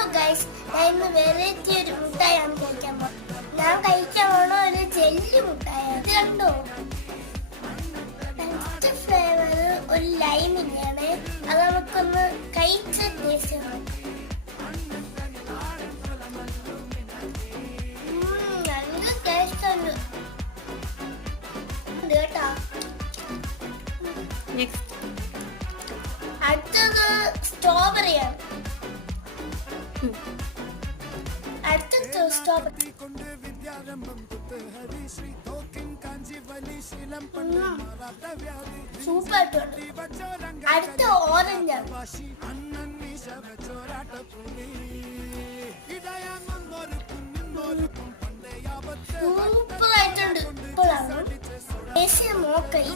Hello guys, ഞാൻ ഇന്ന് variety ഒരു മുട്ടായാണ് കഴിക്കാൻ പോകുന്നത്. ഞാൻ കഴിക്കാൻ പോണ ഒരു ജെല്ലി മുട്ടായ. ഇത് കണ്ടോ, നെക്സ്റ്റ് ഫ്ലേവർ ഒരു ലൈമിന്റെയാണ്. അത് നമുക്കൊന്ന് കഴിച്ച ടേസ്റ്റ് നല്ല ടേസ്റ്റ് ഉണ്ട് കേട്ടോ. അടുത്തത് സ്ട്രോബെറിയാണ്. അടുത്തത് സ്ട്രോബെറി സൂപ്പർ ആയിട്ടുണ്ട്. അടുത്ത ഓറഞ്ചാണ്. സൂപ്പർ ആയിട്ടുണ്ട്. ഇപ്പോഴാണ് മോക്കായി